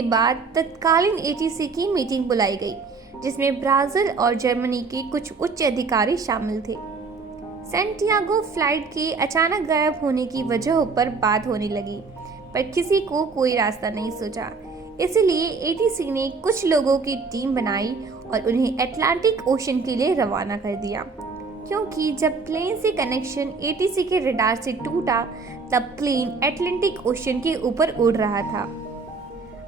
के बाद तत्कालीन एटीसी की मीटिंग बुलाई गई, जिसमें ब्राजील और जर्मनी के कुछ उच्च अधिकारी शामिल थे। सैंटियागो फ्लाइट के अचानक गायब होने की वजहों पर बात होने लगी, पर किसी को कोई रास्ता नहीं सूझा। इसलिए एटीसी ने कुछ लोगों की टीम बनाई और उन्हें अटलांटिक ओशन के लिए रवाना कर दिया, क्योंकि जब प्लेन से कनेक्शन एटीसी के रडार से टूटा तब प्लेन अटलांटिक ओशन के ऊपर उड़ रहा था।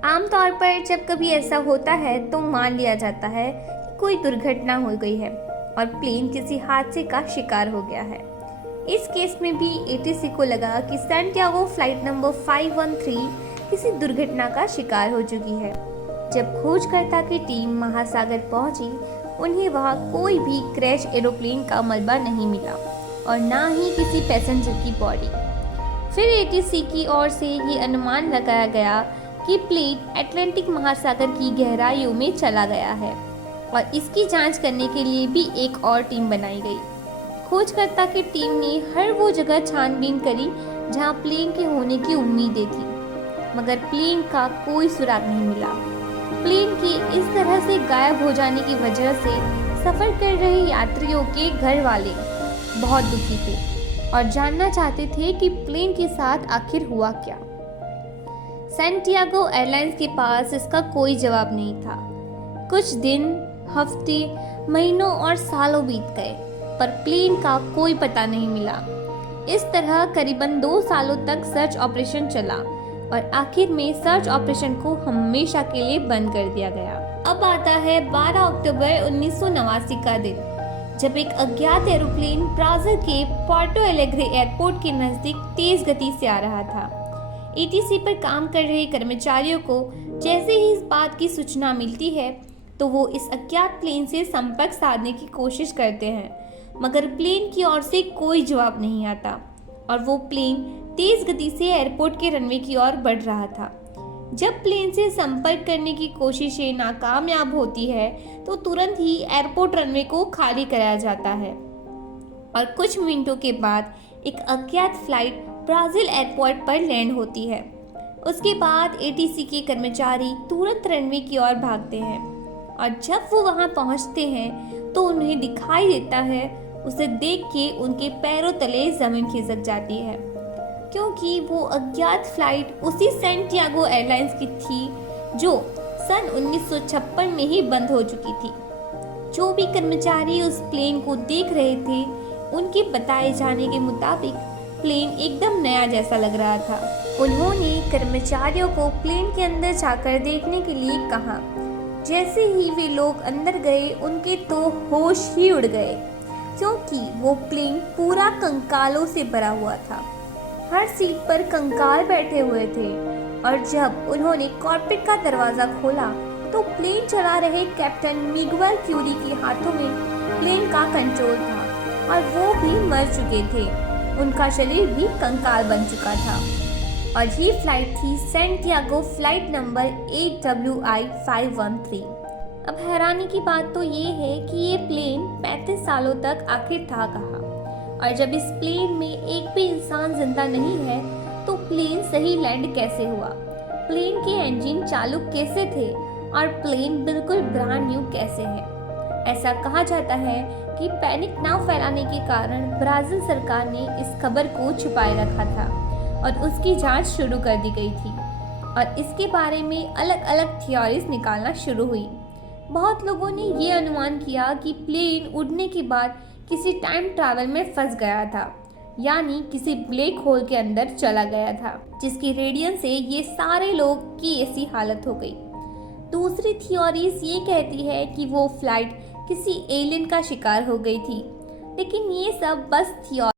आमतौर पर जब कभी ऐसा होता है तो मान लिया जाता है कि कोई दुर्घटना हो गई है और प्लेन किसी हादसे का शिकार हो गया है। इस केस में भी एटीसी को लगा कि सैंटियागो फ्लाइट नंबर 513 किसी दुर्घटना का शिकार हो चुकी है। जब खोजकर्ता की टीम महासागर पहुंची, उन्हें वहां कोई भी क्रैश एरोप्लेन का मलबा नहीं मिला और ना ही किसी पैसेंजर की बॉडी। फिर एटीसी की ओर से ये अनुमान लगाया गया कि प्लेन अटलांटिक महासागर की गहराइयों में चला गया है और इसकी जांच करने के लिए भी एक और टीम बनाई गई। खोजकर्ता की टीम ने हर वो जगह छानबीन करी जहां प्लेन के होने की उम्मीदें थी, मगर प्लेन का कोई सुराग नहीं मिला। प्लेन के इस तरह से गायब हो जाने की वजह से सफर कर रहे यात्रियों के घर वाले बहुत दुखी थे और जानना चाहते थे कि प्लेन के साथ आखिर हुआ क्या। सैंटियागो एयरलाइंस के पास इसका कोई जवाब नहीं था। कुछ दिन, हफ्ते, महीनों और सालों बीत गए, पर प्लेन का कोई पता नहीं मिला। इस तरह करीबन 2 सालों तक सर्च ऑपरेशन चला और आखिर में सर्च ऑपरेशन को हमेशा के लिए बंद कर दिया गया। अब आता है 12 अक्टूबर 1989 का दिन, जब एक अज्ञात एरोप्लेन ब्राजील के पोर्टो एलेग्रे एयरपोर्ट के नजदीक तेज गति से आ रहा था। एटीसी पर काम कर रहे कर्मचारियों को जैसे ही इस बात की सूचना मिलती है तो वो इस अज्ञात प्लेन से संपर्क साधने की कोशिश करते हैं, मगर प्लेन की ओर से कोई जवाब नहीं आता और वो प्लेन तेज गति से एयरपोर्ट के रनवे की ओर बढ़ रहा था। जब प्लेन से संपर्क करने की कोशिशें नाकामयाब होती है तो तुरंत ही एयरपोर्ट रनवे को खाली कराया जाता है और कुछ मिनटों के बाद एक अज्ञात फ्लाइट ब्राजील एयरपोर्ट पर लैंड होती है। उसके बाद एटीसी के कर्मचारी तुरंत रनवे की ओर भागते हैं और जब वो वहां पहुंचते हैं तो उन्हें दिखाई देता है, उसे देख के उनके पैरों तले जमीन खिसक जाती है, क्योंकि वो अज्ञात फ्लाइट उसी सैंटियागो एयरलाइंस की थी जो सन 1956 में ही बंद हो चुकी थी। जो भी कर्मचारी उस प्लेन को देख रहे थे, उनके बताए जाने के मुताबिक प्लेन एकदम नया जैसा लग रहा था। उन्होंने कर्मचारियों को प्लेन के अंदर जाकर देखने के लिए कहा। जैसे ही वे लोग अंदर गए, उनके तो होश ही उड़ गए, क्योंकि वो प्लेन पूरा कंकालों से भरा हुआ था। हर सीट पर कंकाल बैठे हुए थे और जब उन्होंने कॉकपिट का दरवाज़ा खोला तो प्लेन चला रहे कैप्टन मिगुएल क्यूरी के हाथों में प्लेन का कंट्रोल था और वो भी मर चुके थे। उनका शरीर भी कंकाल बन चुका था और ये फ्लाइट थी सैंटियागो फ्लाइट नंबर 8WI 513। अब हैरानी की बात तो ये है कि ये प्लेन 35 सालों तक आखिर था कहाँ, और जब इस प्लेन में एक भी इंसान जिंदा नहीं है तो प्लेन सही लैंड कैसे हुआ, प्लेन के इंजन चालू कैसे थे और प्लेन बिल्कुल ब्रांड न्यू कैसे है। ऐसा कहा जाता है कि पैनिक ना फैलाने के कारण ब्राजील सरकार ने इस खबर को छुपाए रखा था और उसकी जांच शुरू कर दी गई थी और इसके बारे में अलग अलग थियोरीज निकालना शुरू हुई। बहुत लोगों ने ये अनुमान किया कि प्लेन उड़ने के बाद किसी टाइम ट्रैवल में फंस गया था, यानी किसी ब्लैक होल के अंदर चला गया था, जिसकी रेडियन से ये सारे लोग की ऐसी हालत हो गई। दूसरी थियोरीज ये कहती है कि वो फ्लाइट किसी एलियन का शिकार हो गई थी, लेकिन ये सब बस थियोरी